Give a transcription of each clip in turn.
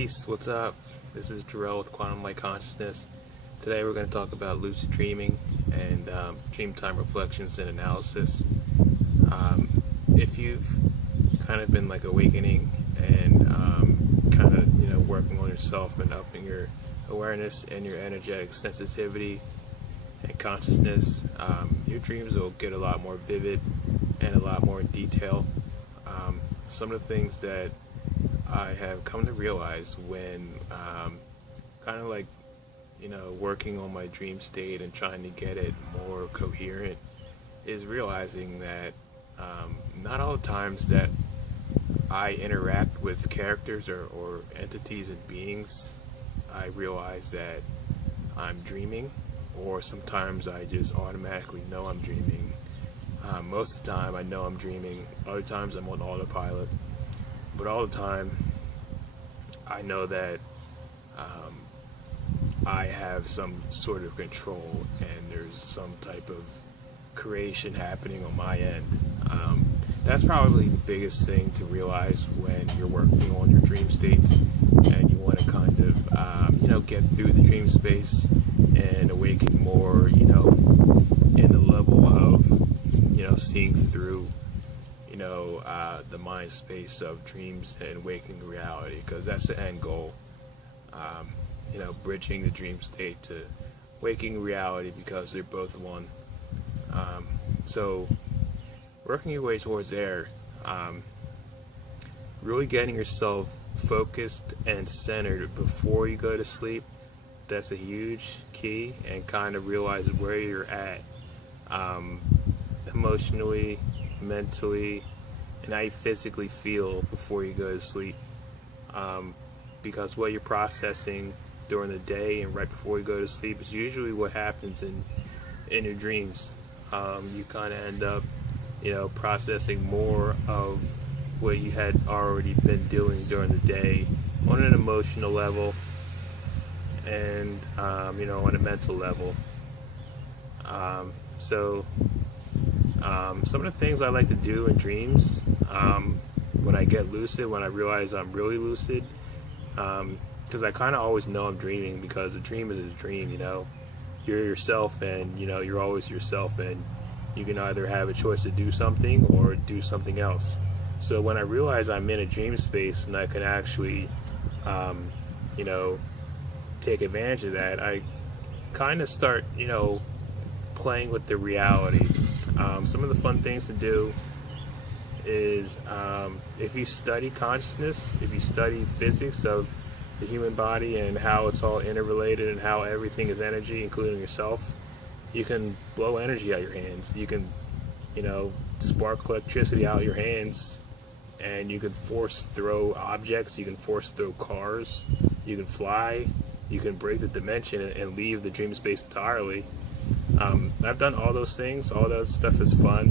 Peace, what's up? This is Jarrell with Quantum Light Consciousness. Today we're going to talk about lucid dreaming and Dreamtime reflections and analysis. If you've kind of been like awakening and kind of working on yourself and upping your awareness and your energetic sensitivity and consciousness, your dreams will get a lot more vivid and a lot more in detail. Some of the things that I have come to realize when kind of like working on my dream state and trying to get it more coherent is realizing that not all the times that I interact with characters or entities and beings I realize that I'm dreaming, or sometimes I just automatically know I'm dreaming. Most of the time I know I'm dreaming, other times I'm on autopilot, but all the time I know that I have some sort of control and there's some type of creation happening on my end. That's probably the biggest thing to realize when you're working on your dream states and you want to kind of get through the dream space and awaken more in the level of seeing through the mind space of dreams and waking reality, because that's the end goal. Bridging the dream state to waking reality, because they're both one. So working your way towards there, really getting yourself focused and centered before you go to sleep, that's a huge key, and kind of realize where you're at emotionally, mentally, and how you physically feel before you go to sleep, because what you're processing during the day and right before you go to sleep is usually what happens in your dreams. You kind of end up processing more of what you had already been doing during the day on an emotional level and on a mental level. Some of the things I like to do in dreams, when I get lucid, when I realize I'm really lucid, because I kind of always know I'm dreaming, because a dream is a dream. You're yourself, and you're always yourself, and you can either have a choice to do something or do something else. So when I realize I'm in a dream space and I can actually take advantage of that, I kind of start playing with the reality. Some of the fun things to do is, if you study consciousness, if you study physics of the human body and how it's all interrelated and how everything is energy, including yourself, you can blow energy out your hands. You can, spark electricity out your hands, and you can force throw objects, you can force throw cars, you can fly, you can break the dimension and leave the dream space entirely. I've done all those things. All that stuff is fun,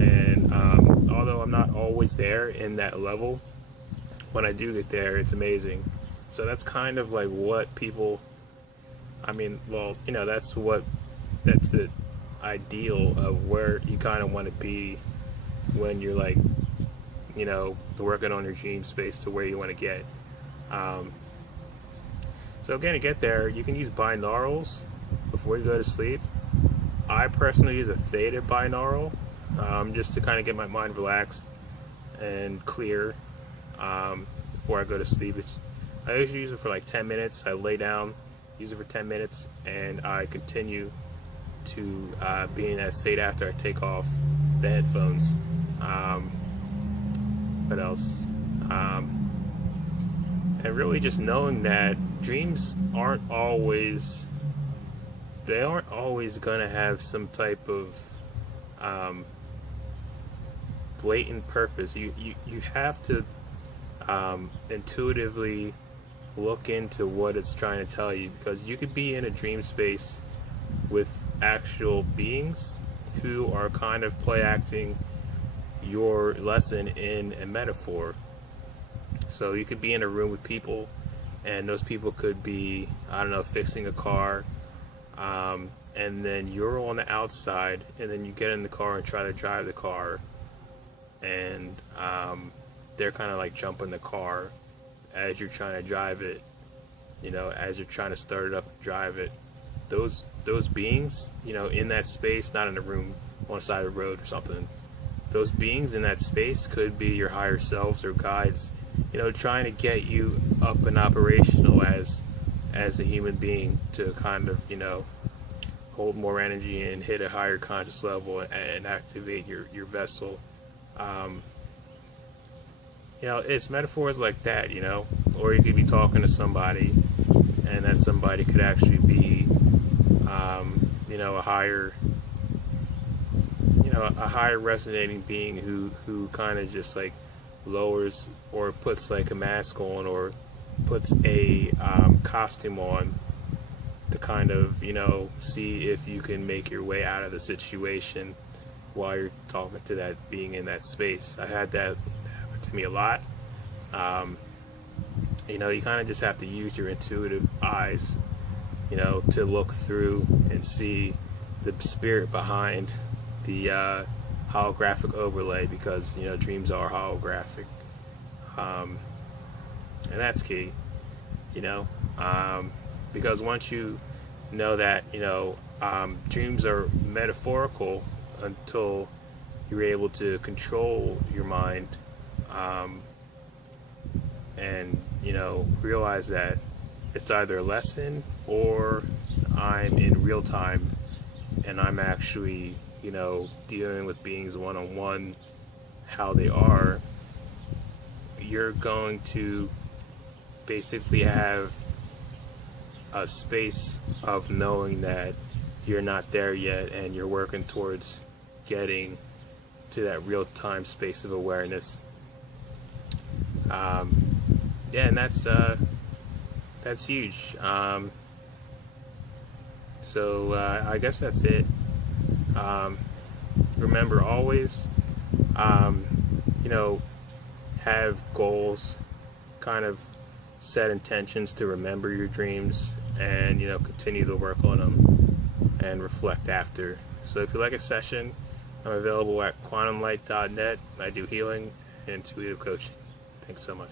and although I'm not always there in that level, when I do get there, it's amazing. So that's kind of like what people, that's the ideal of where you kind of want to be when you're like, working on your dream space to where you want to get. So again, to get there, you can use binaurals before you go to sleep. I personally use a theta binaural, just to kind of get my mind relaxed and clear before I go to sleep. I usually use it for like 10 minutes. I lay down, use it for 10 minutes, and I continue to be in that state after I take off the headphones. What else? And really just knowing that dreams aren't always going to have some type of blatant purpose. You have to intuitively look into what it's trying to tell you, because you could be in a dream space with actual beings who are kind of play acting your lesson in a metaphor. So you could be in a room with people, and those people could be, fixing a car, and then you're on the outside, and then you get in the car and try to drive the car, and they're kind of like jumping the car as you're trying to drive it, as you're trying to start it up and drive it. Those beings, in that space, not in a room on the side of the road or something. Those beings in that space could be your higher selves or guides, trying to get you up and operational as a human being to kind of, hold more energy and hit a higher conscious level and activate your vessel. It's metaphors like that, or you could be talking to somebody and that somebody could actually be, a higher resonating being who kind of just like lowers or puts like a mask on or puts a costume on to kind of, see if you can make your way out of the situation while you're talking to that being in that space. I had that happen to me a lot. You kind of just have to use your intuitive eyes, to look through and see the spirit behind the holographic overlay, because dreams are holographic, and that's key. Because once you know that dreams are metaphorical until you're able to control your mind, and realize that it's either a lesson or I'm in real time and I'm actually dealing with beings one-on-one, how they are. You're going to basically have a space of knowing that you're not there yet and you're working towards getting to that real-time space of awareness. And that's huge. So I guess that's it. Remember, always, have goals, kind of set intentions to remember your dreams, and, continue to work on them and reflect after. So if you like a session, I'm available at quantumlight.net. I do healing and intuitive coaching. Thanks so much.